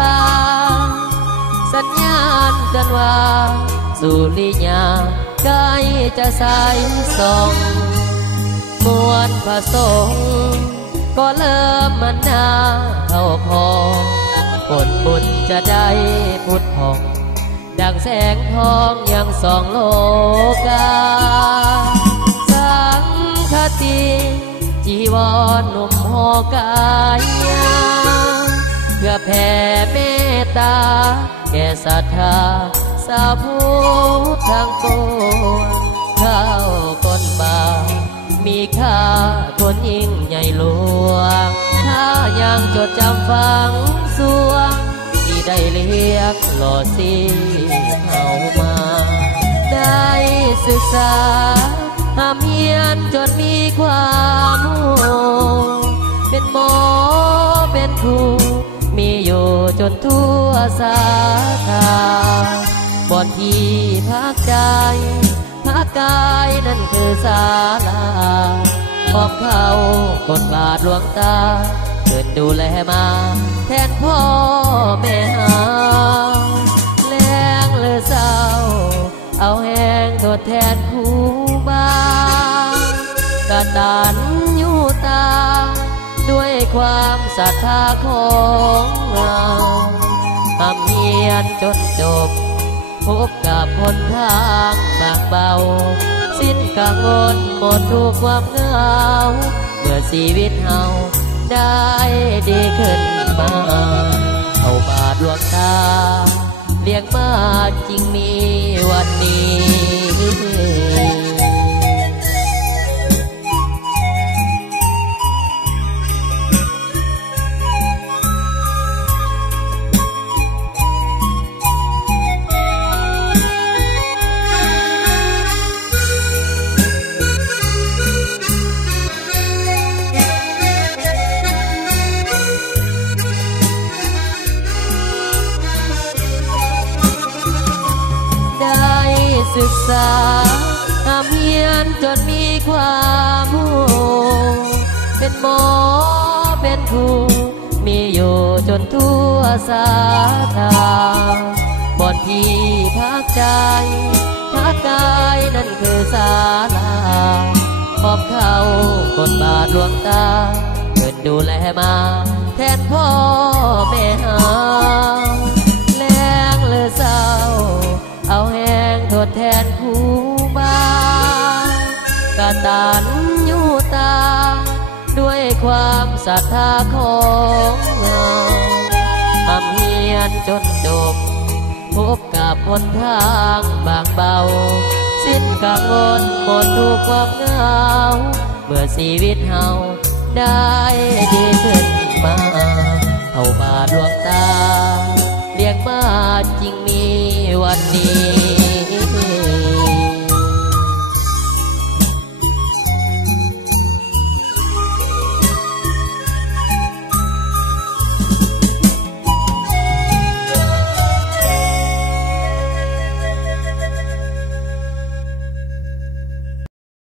ลาสัญญาณเตือนว่าสุริยาใกล้จะสายส่องมวลพระสงฆ์ก็เริ่มมันหน้าเข้าคอผลบุญจะได้พุทธผ่องดังแสงทองยังส่องโลกาสังฆติจีวรหนุ่มห่อกายเพื่อแผ่เมตตาแก่ศรัทธาสาวผู้ทั้งปวงข้าวก้นบามีค่าคนยิ่งใหญ่หลวงถ้ายังจดจำฟังสวงที่ได้เรียกหล่อสีเข้ามาได้ศึกษาหามเฮียนจนมีความรู้เป็นหมอเป็นครูมีอยู่จนทั่วสาขาบ่อนที่พักใจพักกายนั่นคือศาลาของเขากดบาทหลวงตาเกิดดูแลมาแทนพ่อแม่หาแรงหรือเศร้าเอาแห้งทดแทนครูบากตัญญูตาด้วยความศรัทธาของเราทำเพียรจนจบพบกับหนทางบางเบาสิ้นกังวลหมดทุกความเหงาเมื่อชีวิตเฮาได้ดีขึ้นมาเอาบาทหลวงตาเรียกมาจริงมีวันนี้ศึกษาทำเพียรจนมีความรู้เป็นหมอเป็นครูมีอยู่จนทั่วสาขาบ่อนที่พักใจพักกายนั่นคือศาลาขอบเขากดบาทหลวงตาเกิดดูแลมาแทนพ่อแม่หาแรงหรือเศร้าเอาแห้งทดแทนครูบากตัญญูตาด้วยความศรัทธาของเราทำเพียรจนจบพบกับหนทางบางเบาสิ้นกังวลหมดทุกความเหงาเมื่อชีวิตเฮาได้ดีขึ้นมาเข้าบาทหลวงตาเรียกมาจริงมีวันนี้